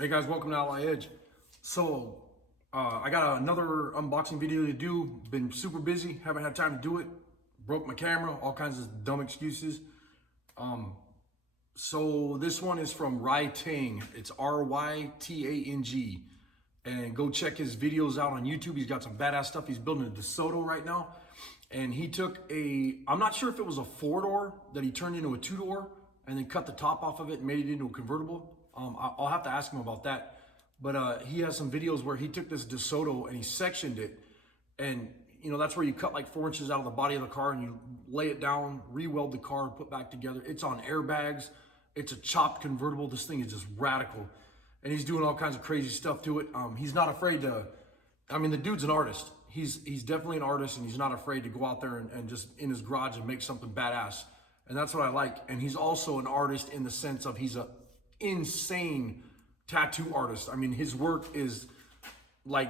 Hey guys, welcome to Ally Edge. So, I got another unboxing video to do. Been super busy, haven't had time to do it. Broke my camera, all kinds of dumb excuses. So this one is from TANG. It's RYTANG. And go check his videos out on YouTube. He's got some badass stuff. He's building a DeSoto right now. And he took I'm not sure if it was a 4-door that he turned into a 2-door and then cut the top off of it and made it into a convertible. I'll have to ask him about that. But he has some videos where he took this DeSoto and he sectioned it. And, you know, that's where you cut like 4 inches out of the body of the car and you lay it down, re-weld the car, put back together. It's on airbags. It's a chopped convertible. This thing is just radical. And he's doing all kinds of crazy stuff to it. He's not afraid to, I mean, the dude's an artist. He's definitely an artist, and he's not afraid to go out there and just in his garage and make something badass. And that's what I like. And he's also an artist in the sense of he's a insane tattoo artist. I mean, his work is like,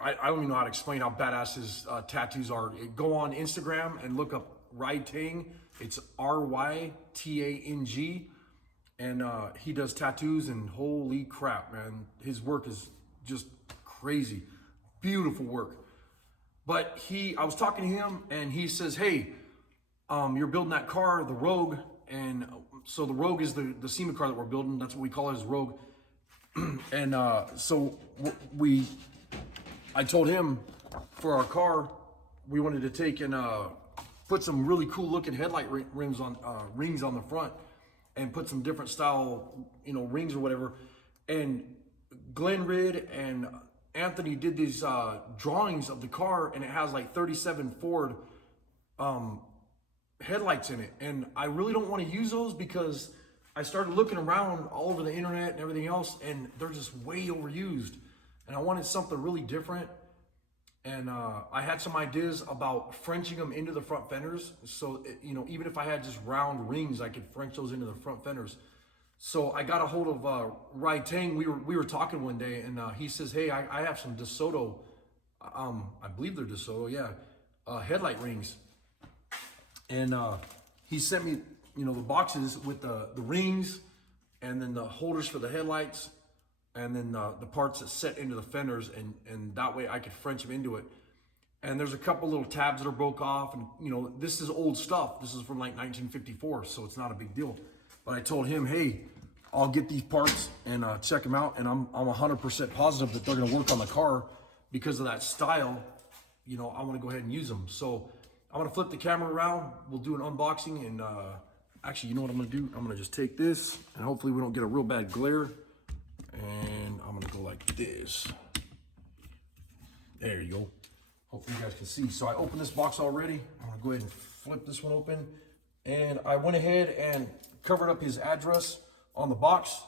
I don't even know how to explain how badass his tattoos are. Go on Instagram and look up Rytang. It's RYTANG. And he does tattoos, and holy crap, man. His work is just crazy. Beautiful work. But I was talking to him, and he says, hey, you're building that car, the Rogue. And so the Rogue is the SEMA car that we're building. That's what we call it, as Rogue. And so I told him for our car, we wanted to take and put some really cool looking headlight rings on the front and put some different style, you know, rings or whatever. And Glenn Ridd and Anthony did these drawings of the car, and it has like 37 Ford headlights in it. And I really don't want to use those because I started looking around all over the internet and everything else, and they're just way overused. And I wanted something really different. And I had some ideas about Frenching them into the front fenders. So, you know, even if I had just round rings, I could French those into the front fenders. So I got a hold of Rytang. We were talking one day, and he says, hey, I have some DeSoto, I believe they're DeSoto, yeah, headlight rings. And he sent me, you know, the boxes with the rings, and then the holders for the headlights, and then the parts that set into the fenders, and that way I could French them into it. And there's a couple little tabs that are broke off, and you know, this is old stuff. This is from like 1954, so it's not a big deal. But I told him, hey, I'll get these parts and check them out, and I'm 100% positive that they're gonna work on the car because of that style. You know, I wanna go ahead and use them. So I'm gonna flip the camera around, we'll do an unboxing, and actually, you know what I'm gonna do? I'm gonna just take this, and hopefully we don't get a real bad glare. And I'm gonna go like this. There you go. Hopefully you guys can see. So I opened this box already. I'm gonna go ahead and flip this one open. And I went ahead and covered up his address on the box.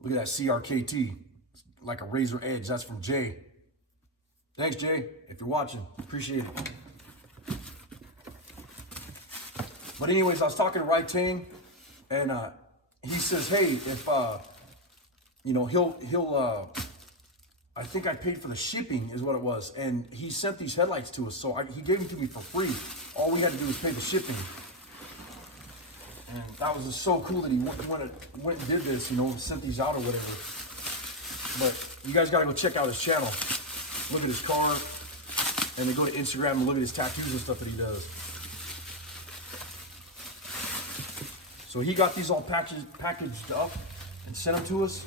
Look at that CRKT, like a razor edge. That's from Jay. Thanks, Jay, if you're watching. Appreciate it. But anyways, I was talking to Rytang, and he says, hey, if, you know, he'll I think I paid for the shipping is what it was. And he sent these headlights to us. So he gave them to me for free. All we had to do was pay the shipping. And that was just so cool that he went and did this, you know, sent these out or whatever. But you guys got to go check out his channel. Look at his car. And then go to Instagram and look at his tattoos and stuff that he does. So he got these all packaged up and sent them to us.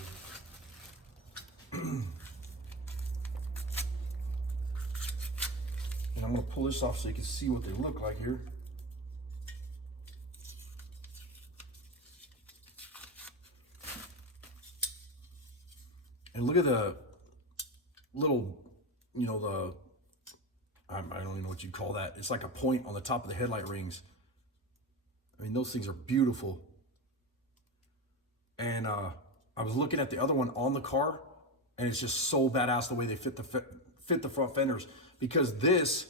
And I'm gonna pull this off so you can see what they look like here. And look at the little, you know, I don't even know what you call that. It's like a point on the top of the headlight rings. I mean, those things are beautiful. And I was looking at the other one on the car, and it's just so badass the way they fit the front fenders, because this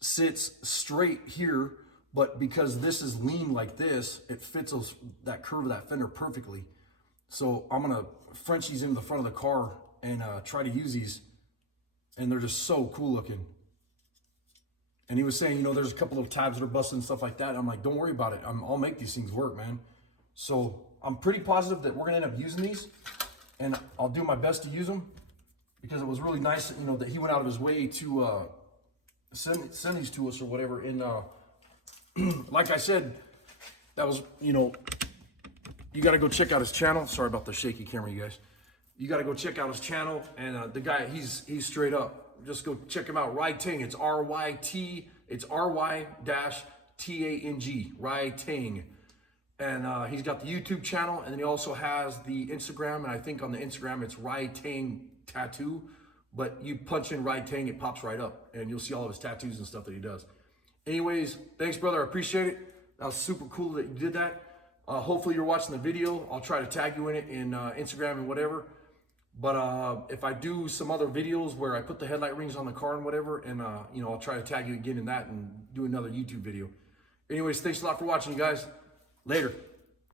sits straight here, but because this is lean like this, it fits that curve of that fender perfectly. So I'm gonna French these into the front of the car and try to use these, and they're just so cool looking. And he was saying, you know, there's a couple of tabs that are busted and stuff like that. And I'm like, don't worry about it. I'll make these things work, man. So I'm pretty positive that we're gonna end up using these, and I'll do my best to use them, because it was really nice, you know, that he went out of his way to send these to us or whatever. And like I said, that was, you know, you got to go check out his channel. Sorry about the shaky camera, you guys. You got to go check out his channel. And the guy, he's straight up. Just go check him out. RyTang. It's R-Y-T. It's R-Y-T-A-N-G. RyTang. And he's got the YouTube channel, and then he also has the Instagram. And I think on the Instagram it's RyTang Tattoo. But you punch in RyTang, it pops right up, and you'll see all of his tattoos and stuff that he does. Anyways, thanks, brother. I appreciate it. That was super cool that you did that. Hopefully you're watching the video. I'll try to tag you in it in Instagram and whatever. But if I do some other videos where I put the headlight rings on the car and whatever, and you know, I'll try to tag you again in that and do another YouTube video. Anyways, thanks a lot for watching, you guys. Later.